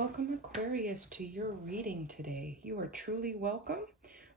Welcome, Aquarius, to your reading today. You are truly welcome.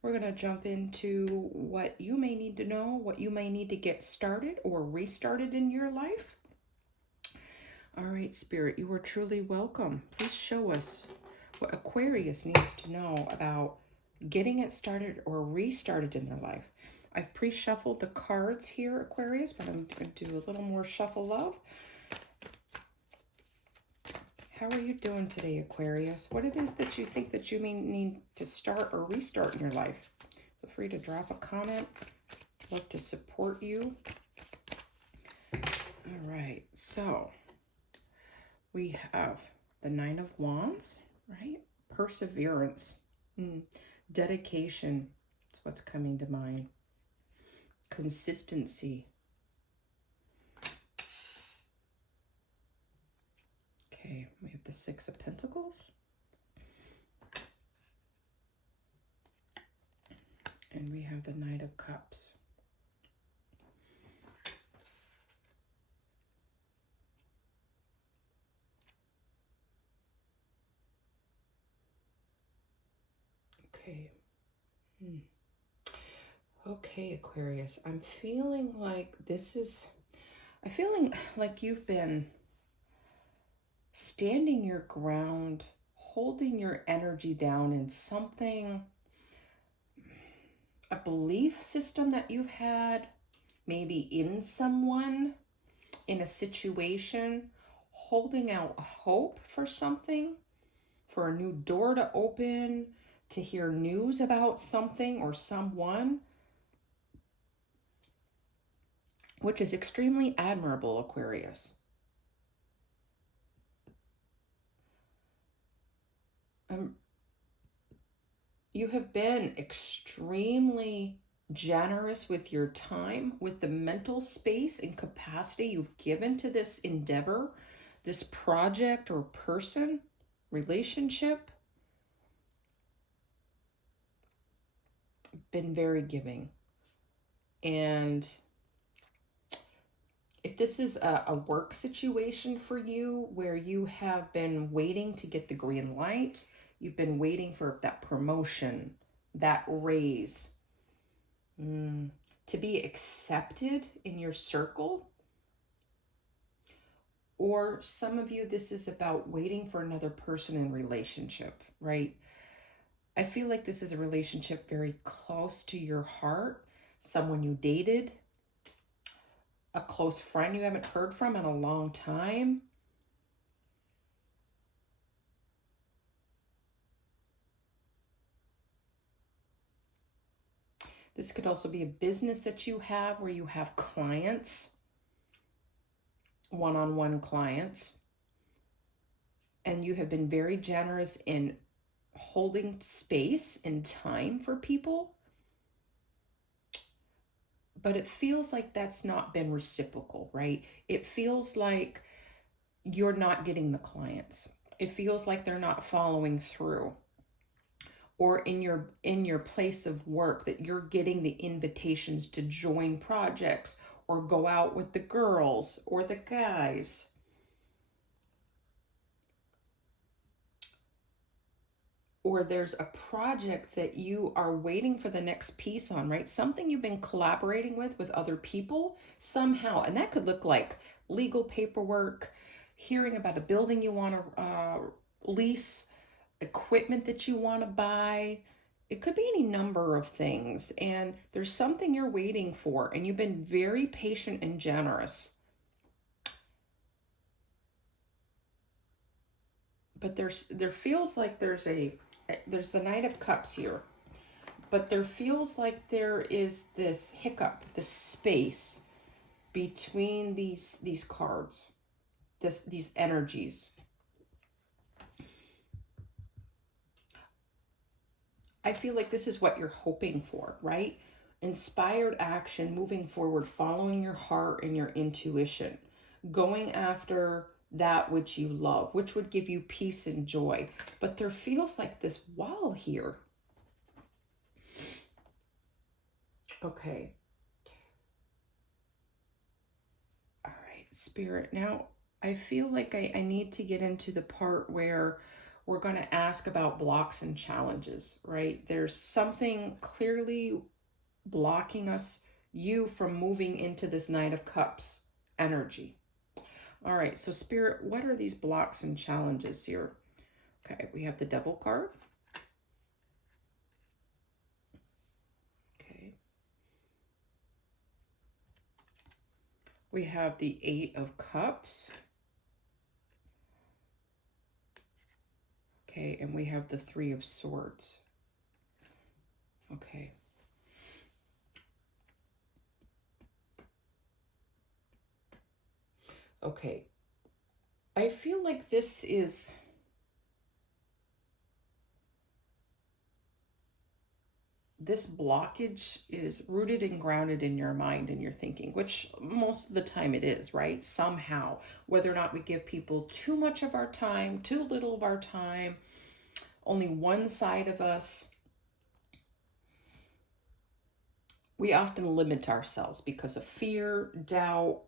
We're going to jump into what you may need to know, what you may need to get started or restarted in your life. All right, Spirit, you are truly welcome. Please show us what Aquarius needs to know about getting it started or restarted in their life. I've pre-shuffled the cards here, Aquarius, but I'm going to do a little more shuffle love. How are you doing today, Aquarius? What it is that you think that you may need to start or restart in your life? Feel free to drop a comment. I'd love to support you. All right, so we have the Nine of Wands, right? Perseverance, dedication. That's what's coming to mind. Consistency. Okay, we have the Six of Pentacles. And we have the Knight of Cups. Okay. Okay, Aquarius, I'm feeling like I'm feeling like you've been standing your ground, holding your energy down in something, a belief system that you've had, maybe in someone, in a situation, holding out hope for something, for a new door to open, to hear news about something or someone, which is extremely admirable, Aquarius. You have been extremely generous with your time, with the mental space and capacity you've given to this endeavor, this project or person, relationship. Been very giving. And if this is a work situation for you where you have been waiting to get the green light, you've been waiting for that promotion, that raise, to be accepted in your circle. Or some of you, this is about waiting for another person in relationship, right? I feel like this is a relationship very close to your heart, someone you dated, a close friend you haven't heard from in a long time. This could also be a business that you have where you have clients, one-on-one clients, and you have been very generous in holding space and time for people. But it feels like that's not been reciprocal, right? It feels like you're not getting the clients. It feels like they're not following through. Or in your place of work, that you're getting the invitations to join projects or go out with the girls or the guys. Or there's a project that you are waiting for the next piece on, right? Something you've been collaborating with other people somehow. And that could look like legal paperwork, hearing about a building you want to lease, equipment that you want to buy. It could be any number of things. And there's something you're waiting for, and you've been very patient and generous. But there feels like there's the Knight of Cups here. But there feels like there is this hiccup, this space between these cards, these energies. I feel like this is what you're hoping for, right? Inspired action, moving forward, following your heart and your intuition, going after that which you love, which would give you peace and joy. But there feels like this wall here. Okay. All right, Spirit. Now, I feel like I need to get into the part where we're going to ask about blocks and challenges, right? There's something clearly blocking you from moving into this Knight of Cups energy. All right, so Spirit, what are these blocks and challenges here? Okay, we have the Devil card. Okay. We have the Eight of Cups. Okay, and we have the Three of Swords. Okay. Okay. I feel like this blockage is rooted and grounded in your mind and your thinking, which most of the time it is, right? Somehow, whether or not we give people too much of our time, too little of our time, only one side of us, we often limit ourselves because of fear, doubt.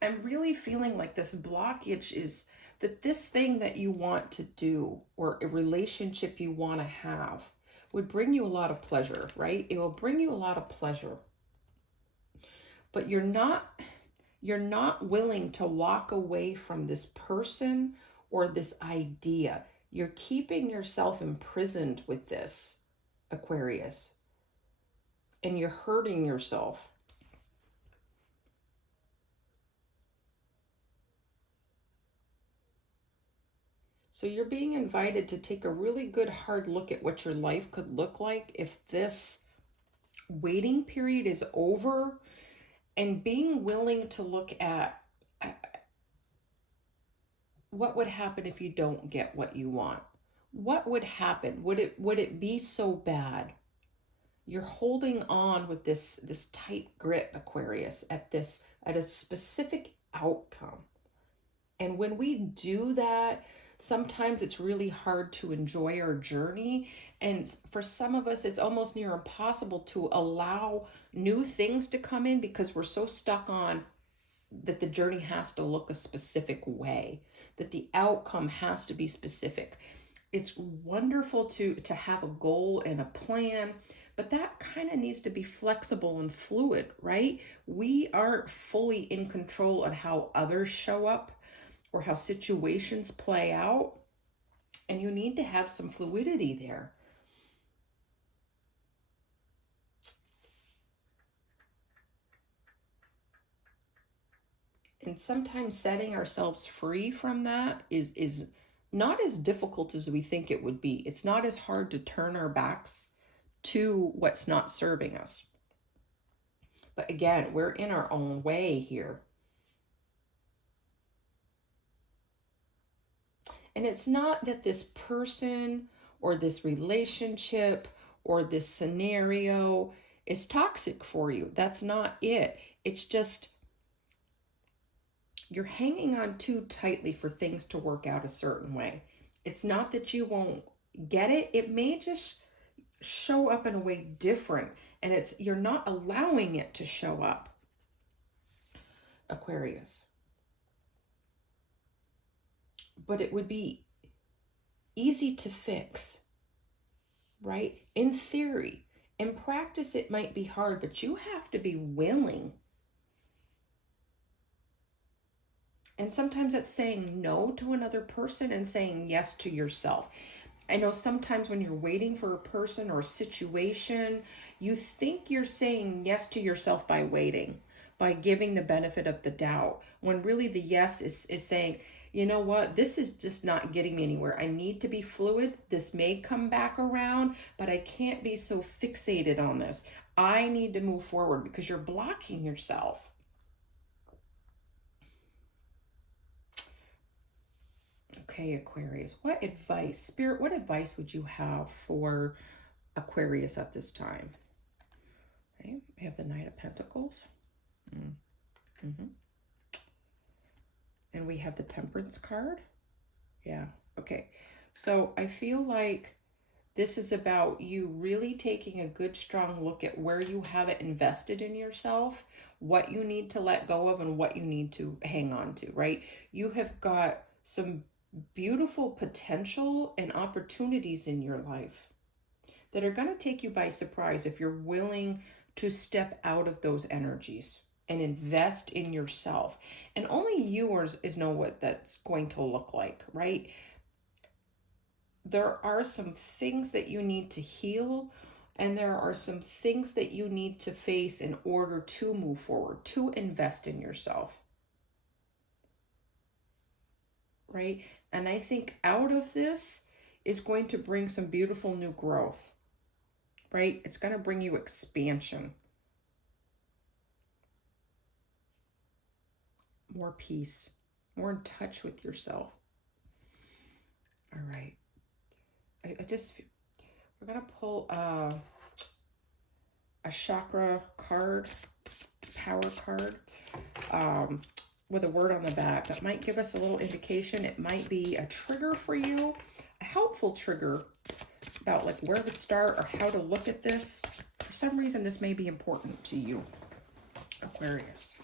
I'm really feeling like this blockage is that this thing that you want to do or a relationship you want to have would bring you a lot of pleasure, right? It will bring you a lot of pleasure. But you're not willing to walk away from this person or this idea. You're keeping yourself imprisoned with this, Aquarius. And you're hurting yourself. So you're being invited to take a really good hard look at what your life could look like if this waiting period is over, and being willing to look at what would happen if you don't get what you want. What would happen? Would it be so bad? You're holding on with this tight grip, Aquarius, at a specific outcome. And when we do that, sometimes it's really hard to enjoy our journey. And for some of us, it's almost near impossible to allow new things to come in because we're so stuck on that the journey has to look a specific way, that the outcome has to be specific. It's wonderful to have a goal and a plan, but that kind of needs to be flexible and fluid, right? We aren't fully in control of how others show up or how situations play out, and you need to have some fluidity there. And sometimes setting ourselves free from that is not as difficult as we think it would be. It's not as hard to turn our backs to what's not serving us. But again, we're in our own way here. And it's not that this person or this relationship or this scenario is toxic for you. That's not it. It's just you're hanging on too tightly for things to work out a certain way. It's not that you won't get it. It may just show up in a way different, and you're not allowing it to show up, Aquarius. But it would be easy to fix, right? In theory. In practice, it might be hard, but you have to be willing. And sometimes that's saying no to another person and saying yes to yourself. I know sometimes when you're waiting for a person or a situation, you think you're saying yes to yourself by waiting, by giving the benefit of the doubt, when really the yes is saying, you know what, this is just not getting me anywhere. I need to be fluid. This may come back around, but I can't be so fixated on this. I need to move forward because you're blocking yourself. Okay, Aquarius, what advice, Spirit, what advice would you have for Aquarius at this time? Okay, we have the Knight of Pentacles. Mm-hmm. And we have the Temperance card. Yeah, okay. So I feel like This is about you really taking a good, strong look at where you haven't invested in yourself, what you need to let go of, and what you need to hang on to, right? You have got some beautiful potential and opportunities in your life that are going to take you by surprise if you're willing to step out of those energies and invest in yours. And only you is know what that's going to look like, right? There are some things that you need to heal, and there are some things that you need to face in order to move forward, to invest in yourself, right? And I think out of this is going to bring some beautiful new growth, right? It's going to bring you expansion, more peace, more in touch with yourself. All right. We're going to pull a chakra card, power card, with a word on the back that might give us a little indication. It might be a trigger for you, a helpful trigger about like where to start or how to look at this. For some reason, this may be important to you, Aquarius.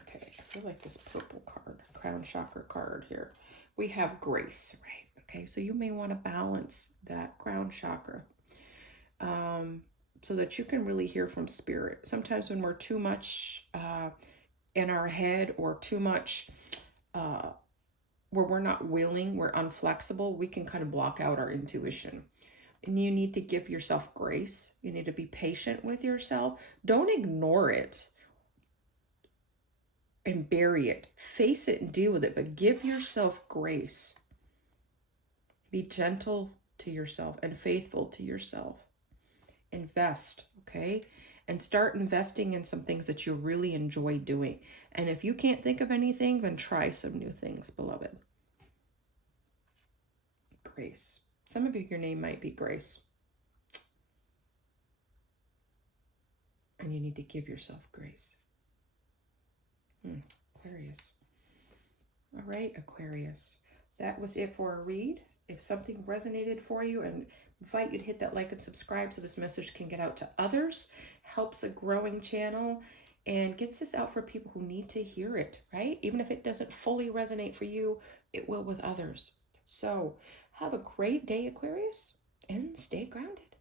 Okay, I feel like this purple card, crown chakra card here. We have grace, right? Okay, so you may want to balance that crown chakra so that you can really hear from spirit. Sometimes when we're too much in our head or too much where we're not willing, we're unflexible, we can kind of block out our intuition. And you need to give yourself grace. You need to be patient with yourself. Don't ignore it and bury it. Face it and deal with it, but give yourself grace. Be gentle to yourself and faithful to yourself. Invest, okay? And start investing in some things that you really enjoy doing. And if you can't think of anything, then try some new things, beloved. Grace. Some of you, your name might be Grace. And you need to give yourself grace. Aquarius. All right, Aquarius. That was it for a read. If something resonated for you, and invite you to hit that like and subscribe so this message can get out to others, helps a growing channel, and gets this out for people who need to hear it, right? Even if it doesn't fully resonate for you, it will with others. So have a great day, Aquarius, and stay grounded.